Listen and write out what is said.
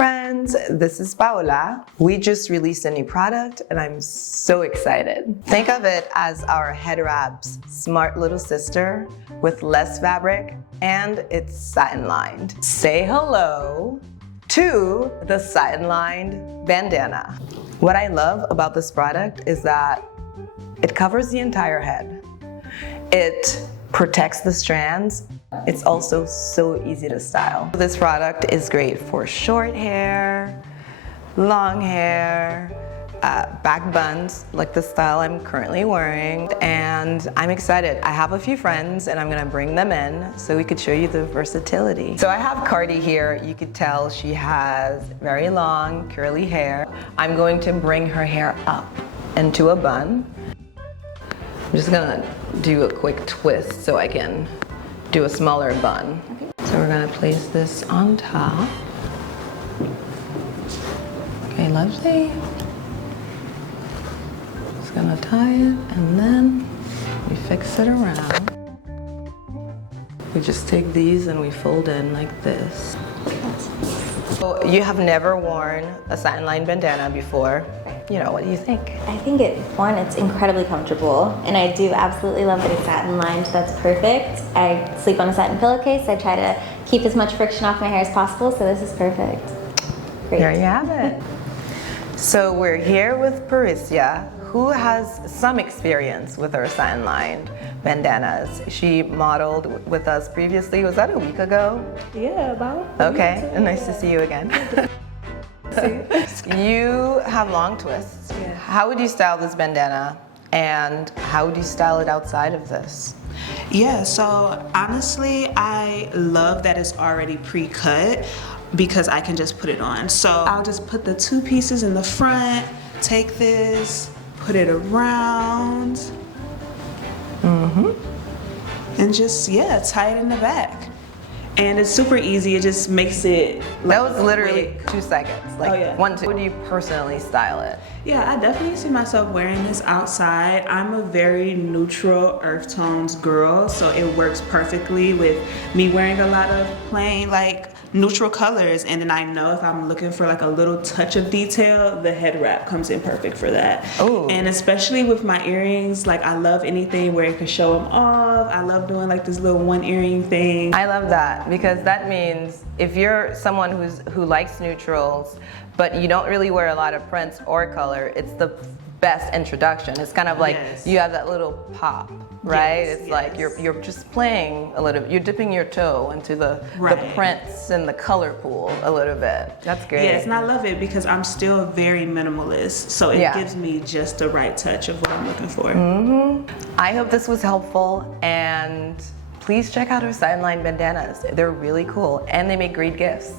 friends, this is Paola. We just released a new product and I'm so excited. Think of it as our head wrap's smart little sister with less fabric and it's satin lined. Say hello to the satin lined bandana. What I love about this product is that it covers the entire head. It protects the strands. It's also so easy to style. This product is great for short hair, long hair, back buns, like the style I'm currently wearing. And I'm excited. I have a few friends and I'm gonna bring them in so we could show you the versatility. So I have Cardi here. You could tell she has very long, curly hair. I'm going to bring her hair up into a bun. I'm just gonna do a quick twist so I can do a smaller bun. Okay. So we're gonna place this on top. Okay, lovely. Just gonna tie it and then we fix it around. We just take these and we fold in like this. So you have never worn a satin lined bandana before. You know, what do you think? I think it's incredibly comfortable, and I do absolutely love that it's satin lined. That's perfect. I sleep on a satin pillowcase. I try to keep as much friction off my hair as possible, so this is perfect. Great. There you have it. So we're here with Patricia, who has some experience with our satin lined bandanas. She modeled with us previously. Was that a week ago? Yeah, about. Okay, and nice to see you again. You have long twists. Yeah. How would you style this bandana, and how would you style it outside of this? Yeah, so honestly, I love that it's already pre-cut because I can just put it on. So I'll just put the two pieces in the front, take this, put it around, and just, tie it in the back. And it's super easy, it just makes it like That was literally 2 seconds. Like, Oh, yeah. 1, 2. How would you personally style it? Yeah, I definitely see myself wearing this outside. I'm a very neutral earth tones girl, so it works perfectly with me wearing a lot of plain, like, neutral colors. And then I know if I'm looking for like a little touch of detail, the head wrap comes in perfect for that. Ooh. And especially with my earrings, like I love anything where it can show them off. I love doing like this little one earring thing. I love that because that means if you're someone who likes neutrals, but you don't really wear a lot of prints or color, it's the best introduction. It's kind of like you have that little pop, right? Yes, it's yes. like you're just playing a little, you're dipping your toe into the Right. prints and the color pool a little bit. That's great. Yes, and I love it because I'm still very minimalist, so it gives me just the right touch of what I'm looking for. I hope this was helpful, and please check out our satin lined bandanas. They're really cool and they make great gifts.